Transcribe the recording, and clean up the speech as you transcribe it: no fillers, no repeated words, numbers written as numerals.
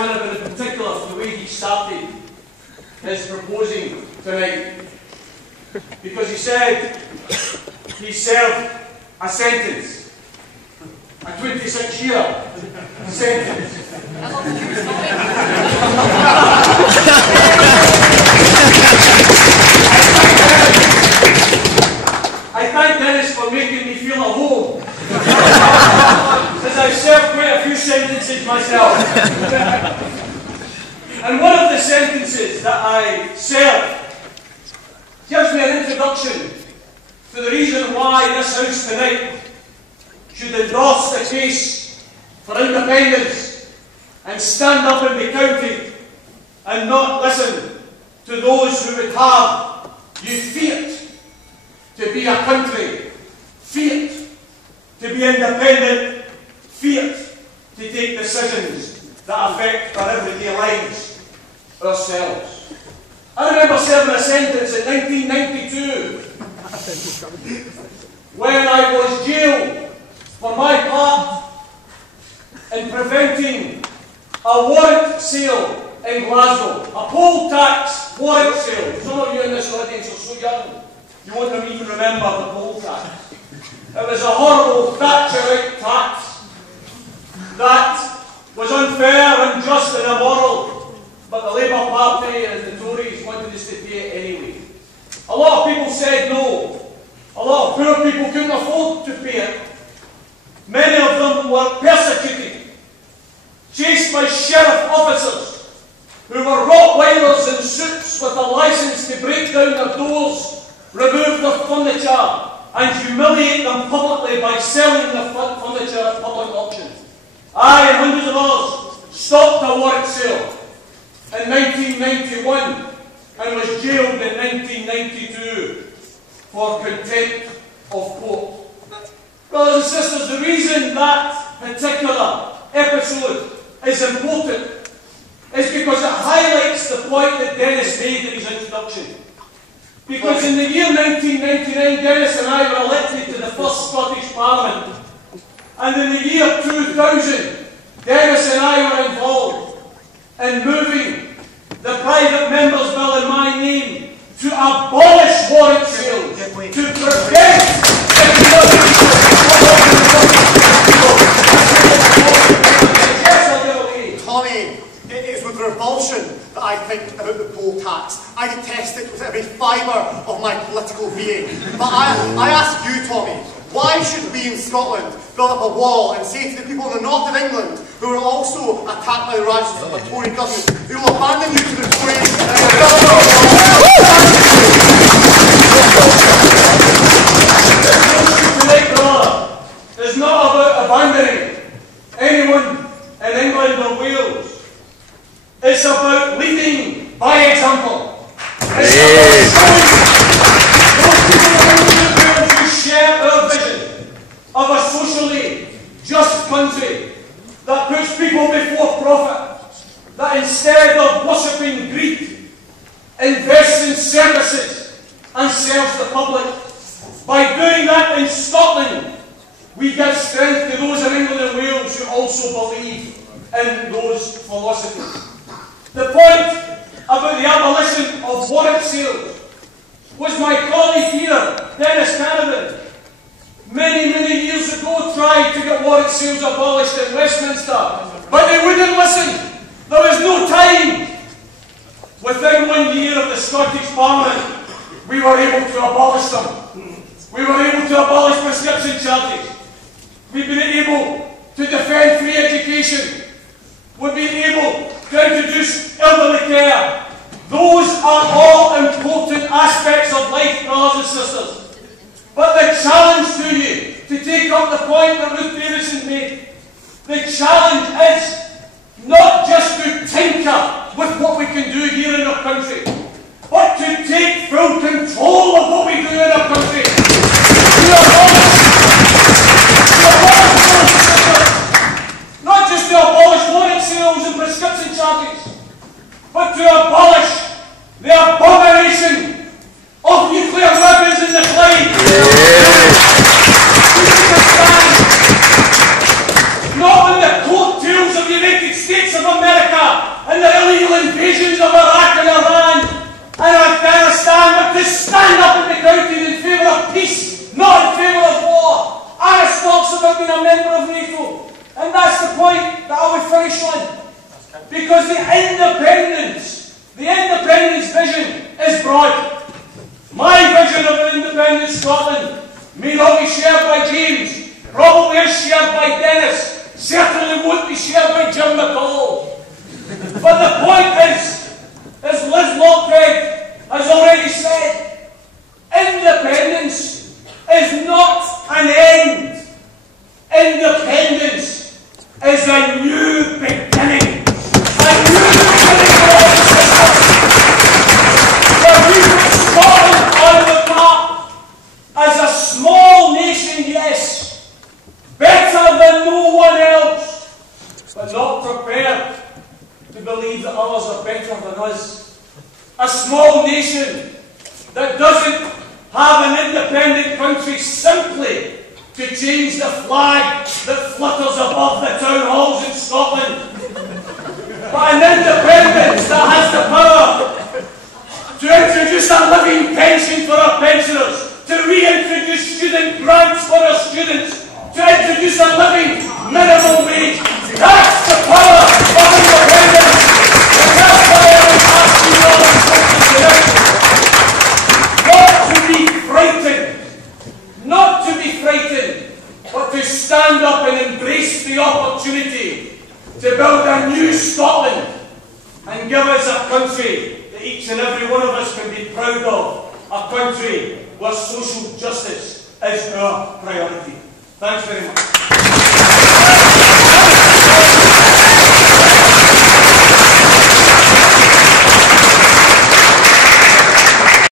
Canavan in particular for the way he started his proposing tonight. Because he said he served a sentence, a 26-year sentence. I thank Dennis for making me feel at home, as I've served quite a few sentences myself. And one of the sentences that I served gives me an introduction to the reason why this House tonight should endorse the case for independence and stand up and be counted and not listen to those who would have you feared to be a country, feared to be independent, feared to take decisions that affect our everyday lives ourselves. I remember serving a sentence in 1992 when I was jailed for my part in preventing a warrant sale in Glasgow, a poll tax warrant sale. Some of you in this audience are so young, you won't even remember the poll tax. It was a horrible Thatcherite tax that was unfair, unjust and immoral, but the Labour Party and the Tories wanted us to pay it anyway. A lot of people said no. A lot of poor people couldn't afford to pay it. Many of them were persecuted, chased by sheriff officers who were Rottweilers in suits with a licence to break down their doors, remove their furniture and humiliate them publicly by selling their furniture at public auction. I and hundreds of others stopped a warrant sale in 1991 and was jailed in 1992 for contempt of court. Brothers and sisters, the reason that particular episode is important is because it highlights the point that Dennis made in his introduction. Because in the year 1999, Dennis and I were elected to the first Scottish Parliament. And in the year 2000, Dennis and I were involved in moving the private members' bill in my name to abolish warrant sales, to prevent Tommy, it is with revulsion that I think about the poll tax. I detest it with every fibre of my political being. But I ask you, Tommy, why should we in Scotland build up a wall and say to the people in the north of England, who are also attacked by the ravages of the Tory government, who will abandon you to the Tories tonight, brother, is not about abandoning anyone in England or Wales. It's about leading by example. It's about showing those people who share our vision of a socially just country that puts people before profit, that instead of worshipping greed, invests in services and serves the public. By doing that in Scotland, we give strength to those in England and Wales who also believe in those philosophies. The point about the abolition of warrant sales was my colleague here, Dennis Canavan, many years ago tried to get warrant sales abolished in Westminster, but they wouldn't listen. There was no time. Within 1 year of the Scottish Parliament, we were able to abolish them. We were able to abolish prescription charges. We've been able to defend free education. We've been able to introduce elderly care. Those are all important aspects of life, brothers and sisters. But the challenge to you, to take up the point that Ruth Davidson made, the challenge is not just to tinker with what we can do here in our country, but to take full control of what we do in our country. Not just to abolish warrant sales and prescription charges, but to abolish the abomination of nuclear weapons in the Clyde. Not on the coattails of the United States of America, Scotland. Because the independence vision is broad. My vision of an independent Scotland may not be shared by James, probably is shared by Dennis, certainly won't be shared by Jim McCall. But the point is, as Liz Lockhead has already said, independence is not an end. Independence is a new beginning. A new beginning for all the system. Where we put Scotland on the map as a small nation, yes, better than no one else, but not prepared to believe that others are better than us. A small nation that doesn't have an independent country simply to change the flag that flutters above the town halls in Scotland, but an independence that has the power to introduce a living pension for our pensioners, to reintroduce student grants for our students, to introduce a living minimum wage. That's the power of independence. And that's why I was asking you all tonight not to be frightened, not to be frightened, but to stand up and embrace the opportunity to build a new Scotland and give us a country that each and every one of us can be proud of, a country where social justice is our priority. Thanks very much.